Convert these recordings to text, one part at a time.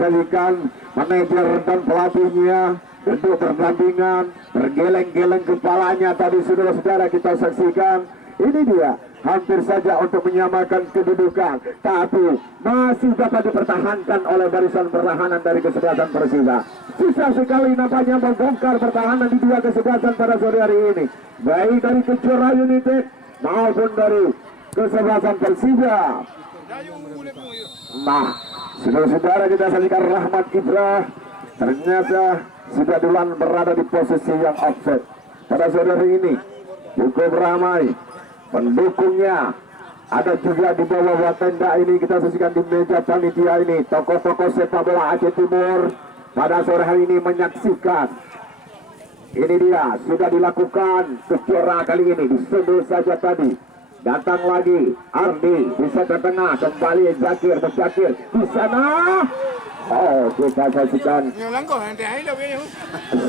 Jadikan manajer dan pelatihnya untuk pertandingan bergeleng-geleng kepalanya tadi saudara-saudara kita saksikan. Ini dia hampir saja untuk menyamakan kedudukan, tapi masih dapat dipertahankan oleh barisan pertahanan dari kesebelasan Persija. Susah sekali nampaknya membongkar pertahanan di dua kesebelasan pada sore hari ini, baik dari Kejora United maupun dari kesebelasan Persija. Nah, saudara-saudara kita saksikan Rahmat Ibrah ternyata sudah duluan berada di posisi yang offset pada sore hari ini. Cukup ramai pendukungnya, ada juga di bawah tenda ini. Kita saksikan di meja panitia ini tokoh-tokoh sepak bola Aceh Timur pada sore hari ini menyaksikan. Ini dia sudah dilakukan Kejora kali ini, disundul saja tadi. Datang lagi Ardi bisa ke tengah, kembali Zakir berjakir di sana. Oh, kita saksikan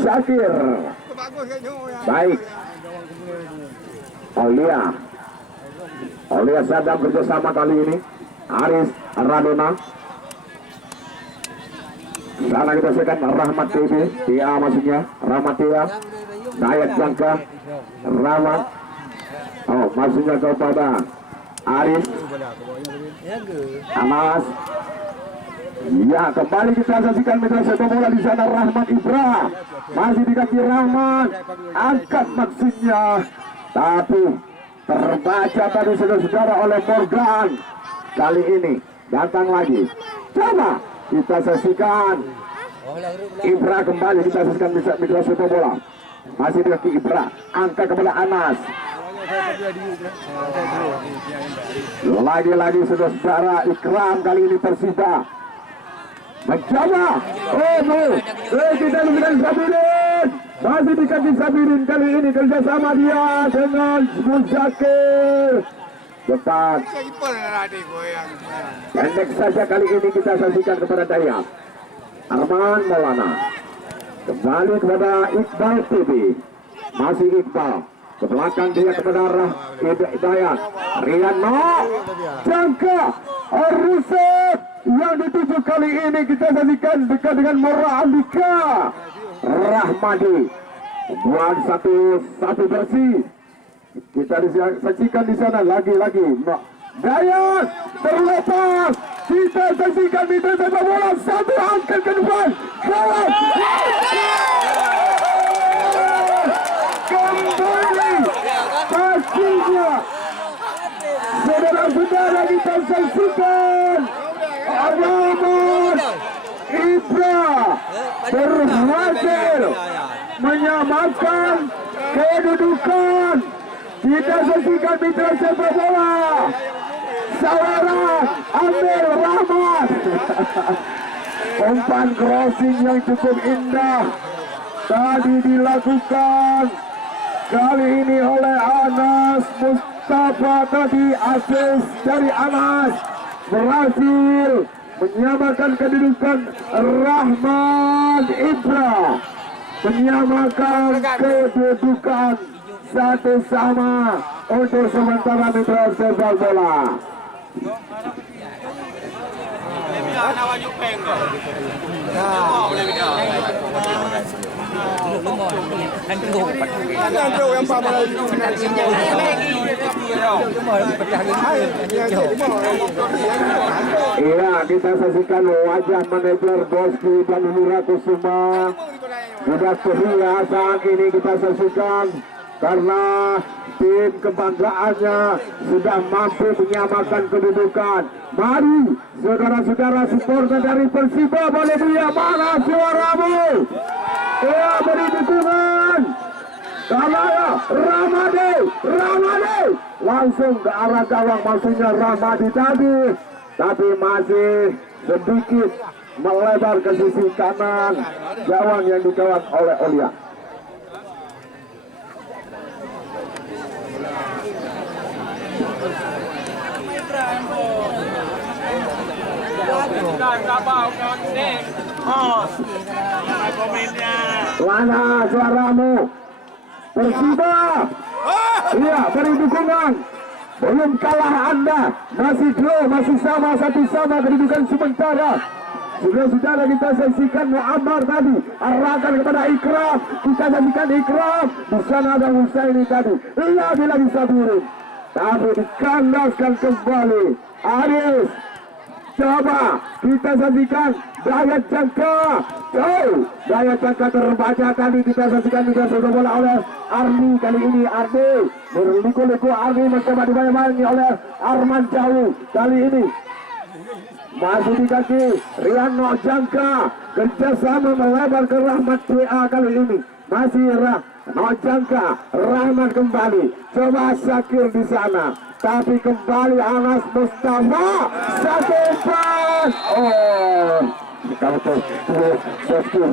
Zakir. Baik, Aulia sedang kerjasama kali ini. Aris Radona. Sana kita saksikan Rahmat TV, Tia maksudnya Rahmat Tia, Dayat Jangka, Rahmat. Oh, maksudnya kepada Aris Amas. Ya, kembali kita saksikan media sepak bola di sana. Rahmat Ibrah masih di kaki Rahmat, angkat maksudnya, tapi terbaca tadi saudara-saudara oleh Morgan. Kali ini datang lagi, coba kita saksikan Ibrah kembali. Kita saksikan media sepak bola masih di kaki Ibrah, angkat kepada Anas. Lagi-lagi saudara-saudara Ikram kali ini Persija mencoba. Kita dengan Sabirin, masih di kaki Sabirin kali ini kerjasama dia dengan Muzakir. Cepat pendek saja kali ini kita saksikan kepada Dayat Arman Maulana. Kembali kepada Iqbal TV, masih Iqbal ke belakang dia kepada Dayat Riano Jangka Ruset yang dituju kali ini kita saksikan dekat dengan Mora Andika Rahmadi buat satu bersih. Kita saksikan di sana lagi-lagi Dayat terlepas. Kita saksikan di sepak bola satu angkat ke depan. Kembali pastinya saudara-saudara kita saksikan Rahmat Ibrah berhasil menyamakan kedudukan. Kita saksikan mitra sepak bola Sawaran Amir Rahmat. Umpan crossing yang cukup indah tadi dilakukan kali ini oleh Anas Mustafa. Tadi asis dari Anas berhasil menyamakan kedudukan. Rahmat Ibrah menyamakan kedudukan satu sama untuk sementara mitra sepak bola. Iya, kita saksikan wajah manajer Boski dan Hura Kusuma sudah ceria saat ini. Kita saksikan karena tim kebanggaannya sudah mampu menyamakan kedudukan. Mari saudara-saudara supporter dari Persija, boleh dia mana suaramu? Ya, beri dukungan. Karena Ramadi langsung ke arah gawang, maksudnya Ramadi tadi, tapi masih sedikit melebar ke sisi kanan gawang yang dikawal oleh Aulia. Mana suaramu? Persija, iya, beri dukungan. Belum kalah Anda, masih draw, masih sama, satu sama kedudukan sementara. Sudah kita saksikan Muammar tadi arahkan kepada Ikram, kita saksikan Ikram di sana ada Husaini tadi, lagi Sabirin, tapi dikandaskan kembali Aris. Coba kita saksikan daya jangka, daya jangka terbaca tadi kita saksikan juga sudah bola oleh Arni kali ini. Arni berliku-liku, Arni mencoba dibayang-bayangi oleh Arman jauh kali ini. Masih di kaki Rian Nojangka, kerjasama melebar ke Rahmat PA kali ini. Masih Nojangka, Rahmat kembali. Coba Syakir di sana, tapi kembali Anas Mustafa. Satu umpan. Oh, kamu tuh bosku.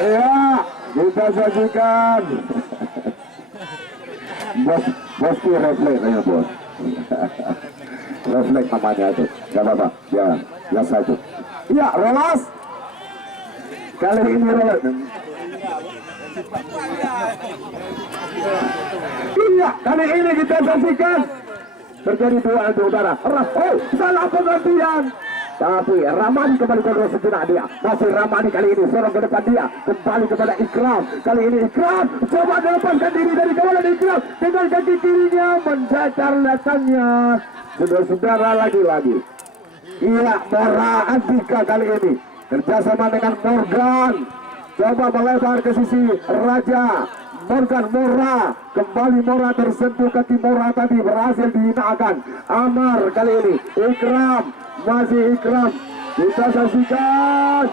Ya, kita saksikan. Bosku refleks ya bos. Refleks namanya itu, nggak apa-apa. Ya, biasa itu. Iya, Rolas. Kali ini Rolas. Iya, kali ini kita saksikan terjadi dua udara. Oh, salah pengertian. Tapi Ramadi kembali kontrol sejenak dia. Masih Ramadi kali ini sorong ke depan dia. Kembali kepada Ikram. Kali ini Ikram coba melepaskan diri dari kawalan Ikram. Dengan kaki kirinya mendatar datangnya. Saudara lagi-lagi. Iya, Mora Andika kali ini kerjasama dengan Morgan. Coba melebar ke sisi Raja. Morgan Mora, kembali Mora tersentuh kaki Mora tadi, berhasil dihinakan. Amar kali ini Ikram, masih Ikram, kita saksikan.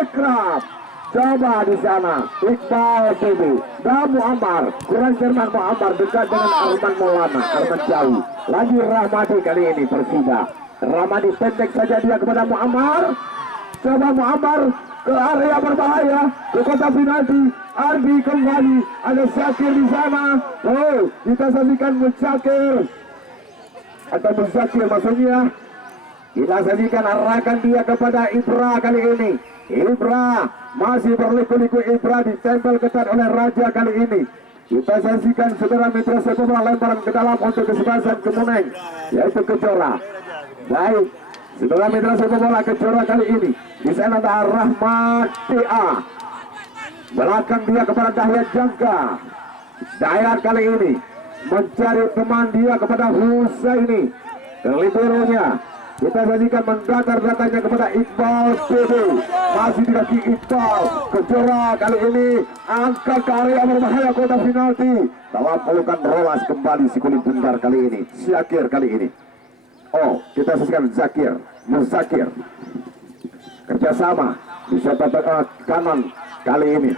Ikram coba di sana Iqbal TV dan Muammar, kurang Jerman Muammar dekat dengan Arman Maulana, Arman jauh lagi. Rahmadi kali ini Persida, Rahmadi pendek saja dia kepada Muammar. Coba Muammar ke area berbahaya, ke kotak penalti. Ardi kembali, ada Syakir di sana. Oh, kita saksikan Musyakir atau Musyakir maksudnya. Kita saksikan arahkan dia kepada Ibra kali ini. Ibra masih berliku-liku, Ibra ditempel ketat oleh Raja kali ini. Kita saksikan saudara Mitra sepak bola lemparan ke dalam untuk kesebelasan Kemuneng, yaitu Kejora. Baik, saudara Mitra sepak bola Kejora kali ini. Di sana ada Rahmat TA. Belakang dia kepada Dayat Jangka. Dayat kali ini mencari teman dia kepada Husaini. Kelibirunya kita saksikan mendatar datanya kepada Iqbal TV. Masih di kaki Iqbal. Kejora kali ini angkat ke area berbahaya kotak penalti. Dalam pelukan Rolas kembali si kulit bundar kali ini. Syakir kali ini. Oh, kita saksikan Zakir, Muzakir. Kerjasama di sebelah kanan kali ini.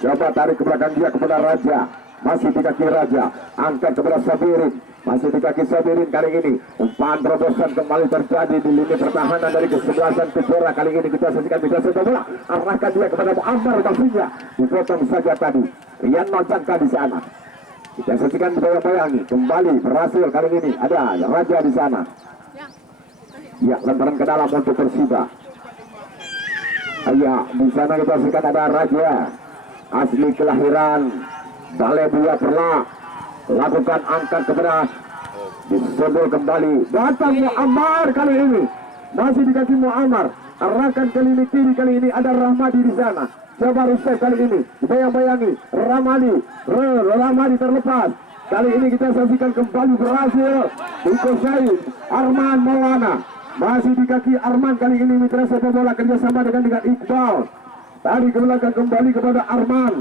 Coba tarik ke belakang dia kepada Raja. Masih di kaki Raja. Angkat kepada Sabirin. Masih di kaki Sabirin kali ini. Umpan terobosan kembali terjadi di lini pertahanan dari kesebelasan Kejora. Kali ini kita saksikan Mitra sepak bola. Arahkan dia kepada Muammar maksudnya. Dipotong saja tadi. Rian Nojangka di sana. Kita saksikan bayang-bayangi. Kembali berhasil kali ini. Ada Raja di sana. Ya, lemparan ke dalam untuk Persida. Ya, di sana kita saksikan ada Raja. Asli kelahiran Balai Buya Perlak. Lakukan angkat kepada disebul kembali. Datang Muammar kali ini. Masih di kaki Muammar. Arahkan ke lini kiri kali ini ada Rahmadi di sana. Coba Rusef kali ini. Bayang-bayangi Rahmadi terlepas. Kali ini kita saksikan kembali berhasil dikuasai Arman Maulana. Masih di kaki Arman kali ini. Mitra sepak bola kerjasama dengan Iqbal. Tadi ke belakang kembali kepada Arman.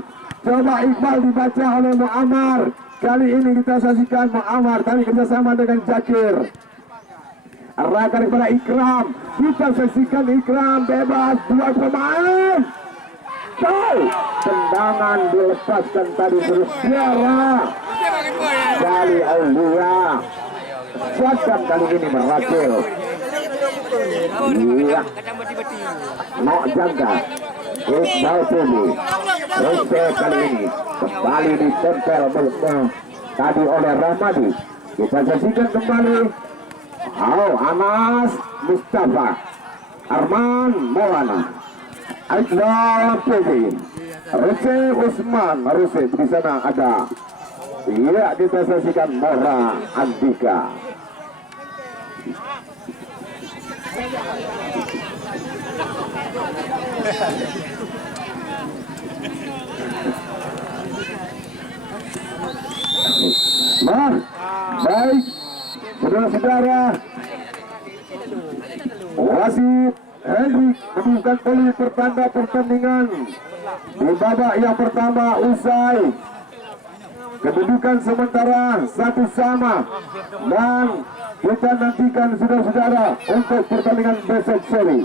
Coba Iqbal dibaca oleh Muammar. Kali ini kita saksikan Muammar tadi kerjasama dengan Zakir. Arahkan kepada Ikram. Kita saksikan Ikram bebas dua pemain. Tendangan dilepaskan tadi bersuara. Kali Aulia. Syakam kali ini berhasil. Iya. Nojangka. Iqbal TV. Rusek kali ini kembali ditempel tadi oleh Rahmadi. Kita saksikan kembali. Anas Mustafa, Arman Maulana, Iqbal TV, Ruse Usman. Ruse di sana ada. Iya, kita saksikan Mora Andika. Nah, baik, saudara-saudara, wasit Hendrik menunjukkan peluit pertanda pertandingan di babak yang pertama usai. Kedudukan sementara 1-1 dan kita nantikan saudara-saudara untuk pertandingan besok sore.